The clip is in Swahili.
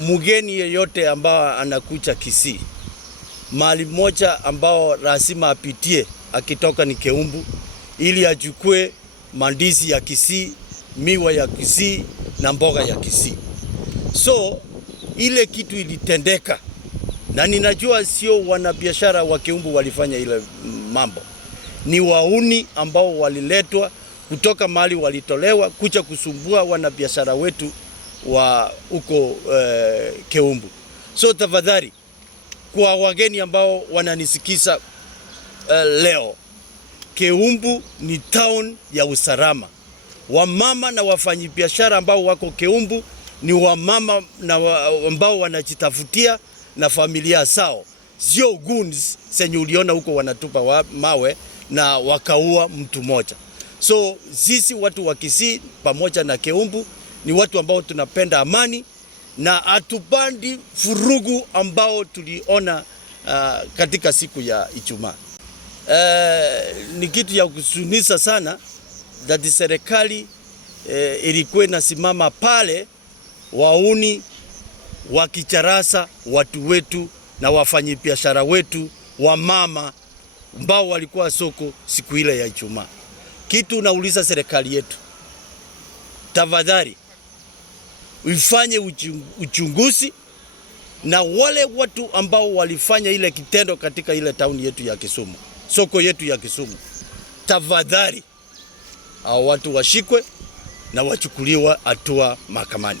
mgeni yeyote ambao anakuja Kisii, mahali moja ambao lazima apitie akitoka ni Keumbu, ili achukue mandizi ya Kisii, miwa ya Kisii na mboga ya Kisii. So ile kitu ilitendeka, na ninajua sio wanabiashara wa Keumbu walifanya ile mambo, ni wauni ambao waliletwa kutoka mahali walitolewa kuja kusumbua wanabiashara wetu wa uko Keumbu. So tafadhali, kwa wageni ambao wananisikiza leo, Keumbu ni town ya usalama. Wamama na wafanyabiashara ambao wako Keumbu ni wamama na ambao wanajitafutia na familia zao, sio goons senye uliona huko wanatupa mawe na wakaua mtu mmoja. So sisi watu wa Kisii pamoja na Keumbu ni watu ambao tunapenda amani na hatupandi furugu ambao tuliona katika siku ya Ijumaa. Ni kitu ya kusunisha sana that serikali ilikuwa inasimama pale wauni wakicharasa watu wetu na wafanyabiashara wetu wa mama ambao walikuwa soko siku ile ya Ijumaa. Kitu nauliza serikali yetu, tafadhali ifanye uchunguzi na wale watu ambao walifanya ile kitendo katika ile town yetu ya Kisumu, soko yetu ya Kisumu. Tafadhali hao watu washikwe na wachukuliwa hatua mahakamani.